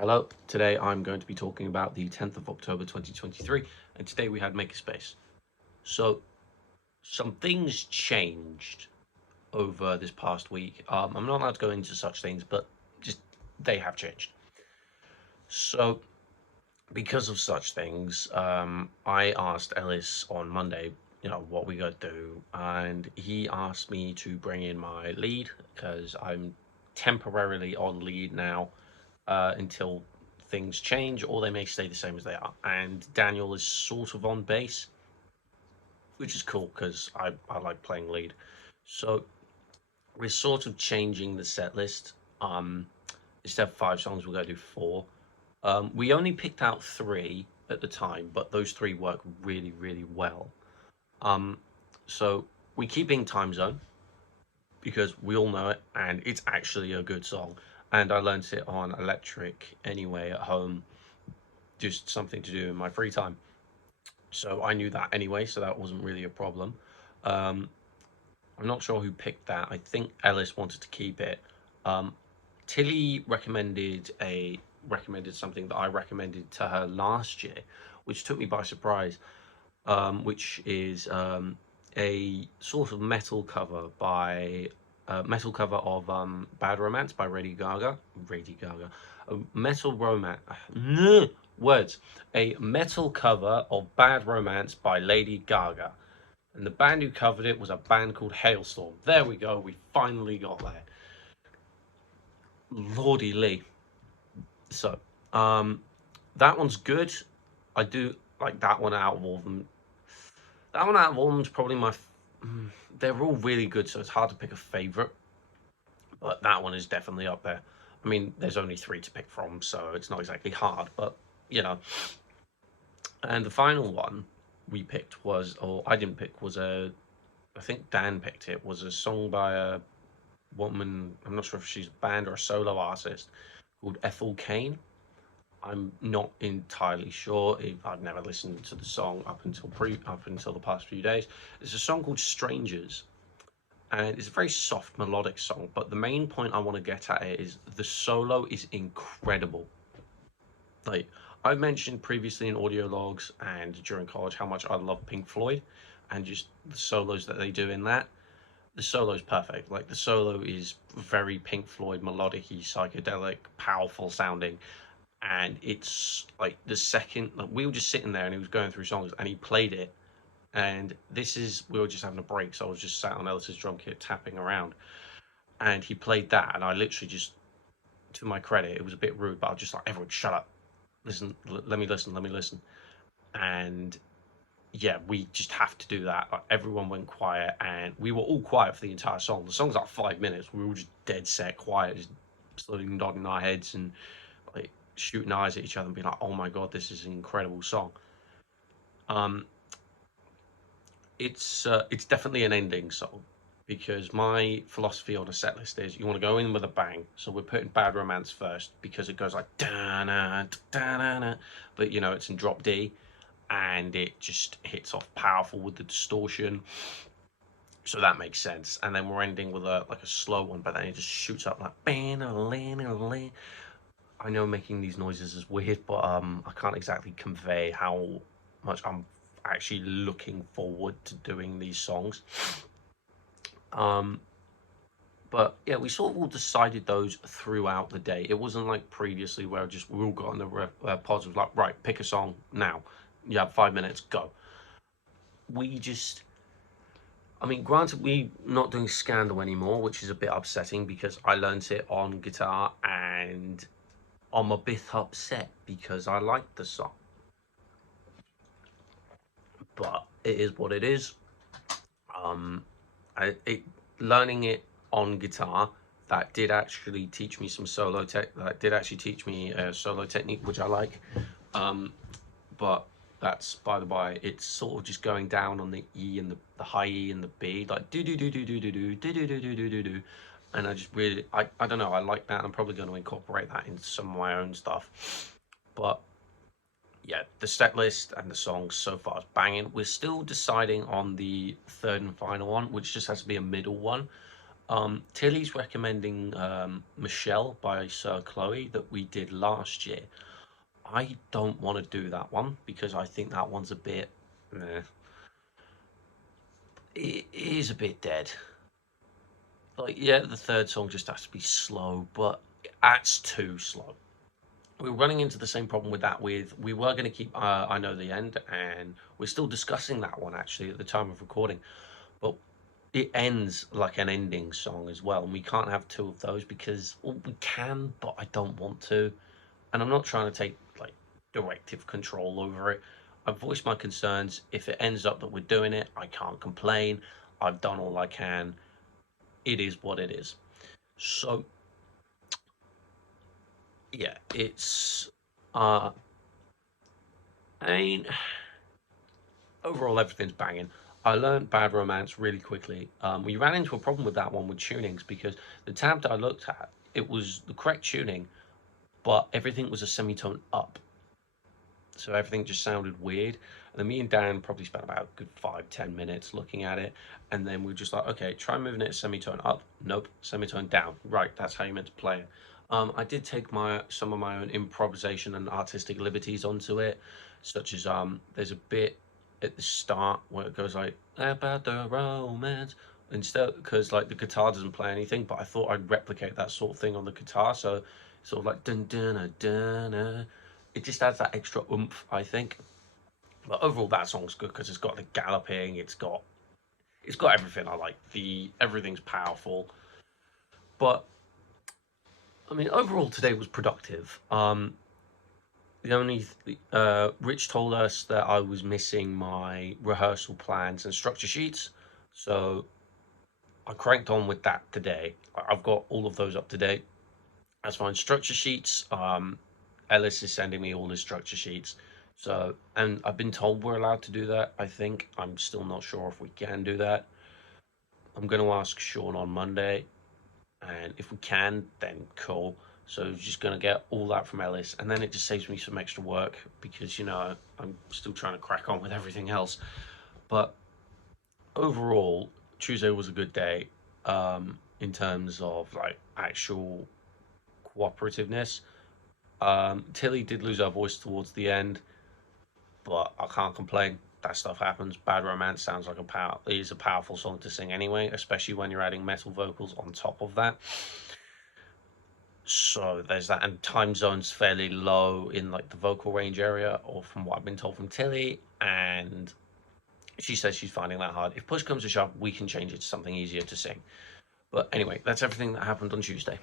Hello, today I'm going to be talking about the 10th of October 2023, and today we had Makerspace. So, some things changed over this past week. I'm not allowed to go into such things, but just they have changed. So, because of such things, I asked Ellis on Monday, what we gotta do, and he asked me to bring in my lead because I'm temporarily on lead now until things change, or they may stay the same as they are. And Daniel is sort of on bass, which is cool because I like playing lead. So we're sort of changing the set list. Instead of 5 songs, we're going to do four. We only picked out three at the time, but those three work really, really well. Um, so we keep in Time Zone because we all know it, and it's actually a good song. And I learned it on electric anyway at home, just something to do in my free time. So I knew that anyway, so that wasn't really a problem. Um, I'm not sure who picked that. I think Ellis wanted to keep it. Um, Tilly recommended something that I recommended to her last year, which took me by surprise. Which is a sort of metal cover of "Bad Romance" by Lady Gaga. Lady Gaga, a metal romance. Words. A metal cover of "Bad Romance" by Lady Gaga. And the band who covered it was a band called Hailstorm. There we go. We finally got there. Lordy Lee. So, um, that one's good. I do like that one out of all of them. That one out of all of them is probably they're all really good, so it's hard to pick a favorite. But that one is definitely up there. I mean, there's only three to pick from, so it's not exactly hard, but you know. And the final one we picked was, or I didn't pick, I think Dan picked it, was a song by a woman. I'm not sure if she's a band or a solo artist called Ethel Cain. I'm not entirely sure. I've never listened to the song up until the past few days. It's a song called Strangers, and it's a very soft melodic song. But the main point I want to get at it is the solo is incredible. Like I've mentioned previously in audio logs and during college how much I love Pink Floyd, and just the solos that they do in that. The solo is perfect. Like the solo is very Pink Floyd, melodic, psychedelic, powerful sounding, and it's like the second like, we were just sitting there and he was going through songs and he played it, and we were just having a break, so I was just sat on Ellis's drum kit tapping around, and he played that, and I literally just, to my credit, it was a bit rude, but I was just like, everyone shut up, listen, let me listen. And yeah, we just have to do that. Like, everyone went quiet, and we were all quiet for the entire song. The song's like 5 minutes. We were all just dead set quiet, just slowly nodding our heads and like shooting eyes at each other and being like, "Oh my god, this is an incredible song." Um, it's definitely an ending song because my philosophy on a set list is you want to go in with a bang. So we're putting Bad Romance first because it goes like da na da na na, but it's in drop D, and it just hits off powerful with the distortion. So that makes sense. And then we're ending with a slow one, but then it just shoots up like. I know making these noises is weird, but I can't exactly convey how much I'm actually looking forward to doing these songs. Um, but yeah, we sort of all decided those throughout the day. It wasn't like previously where we all got on the pods of like, right, pick a song now. You have 5 minutes, go. We just, I mean, granted, we not doing Scandal anymore, which is a bit upsetting because I learned it on guitar, and I'm a bit upset because I like the song. But it is what it is. Um, learning it on guitar, that did actually teach me some solo tech. That did actually teach me a solo technique, which I like. Um, but that's by the by. It's sort of just going down on the E and the high E and the B, like do do do do do do do do do do do do do do. And I just really, I don't know. I like that. I'm probably going to incorporate that into some of my own stuff. But yeah, the set list and the songs so far is banging. We're still deciding on the third and final one, which just has to be a middle one. Tilly's recommending Michelle by Sir Chloe that we did last year. I don't want to do that one because I think that one's a bit. Meh. It is a bit dead. Like, yeah, the third song just has to be slow, but that's too slow. We're running into the same problem with that. We were going to keep I Know the End, and we're still discussing that one actually at the time of recording, but it ends like an ending song as well, and we can't have two of those because, well, we can, but I don't want to, and I'm not trying to take like directive control over it. I've voiced my concerns. If it ends up that we're doing it, I can't complain. I've done all I can. It is what it is. So yeah, it's I mean, overall everything's banging. I learned Bad Romance really quickly. We ran into a problem with that one with tunings because the tab that I looked at, it was the correct tuning, but everything was a semitone up. So everything just sounded weird. And then me and Dan probably spent about a good 5-10 minutes looking at it. And then we were just like, okay, try moving it a semitone up. Nope, semitone down. Right, that's how you meant to play it. I did take some of my own improvisation and artistic liberties onto it, such as there's a bit at the start where it goes like about the romance instead, because like the guitar doesn't play anything, but I thought I'd replicate that sort of thing on the guitar, so sort of like dun dun dun dun. It just adds that extra oomph, I think. But overall, that song's good because it's got the galloping, it's got everything I like. The everything's powerful, but I mean, overall today was productive. The only Rich told us that I was missing my rehearsal plans and structure sheets, so I cranked on with that today. I've got all of those up to date. That's fine. Structure sheets. Ellis is sending me all his structure sheets. So, and I've been told we're allowed to do that. I think I'm still not sure if we can do that. I'm going to ask Sean on Monday, and if we can, then cool. So just going to get all that from Ellis, and then it just saves me some extra work because I'm still trying to crack on with everything else. But overall, Tuesday was a good day in terms of like actual cooperativeness. Tilly did lose her voice towards the end, but I can't complain. That stuff happens. Bad Romance sounds like is a powerful song to sing anyway, especially when you're adding metal vocals on top of that. So there's that, and time zone's fairly low in like the vocal range area, or from what I've been told from Tilly, and she says she's finding that hard. If push comes to shove, we can change it to something easier to sing. But anyway, that's everything that happened on Tuesday.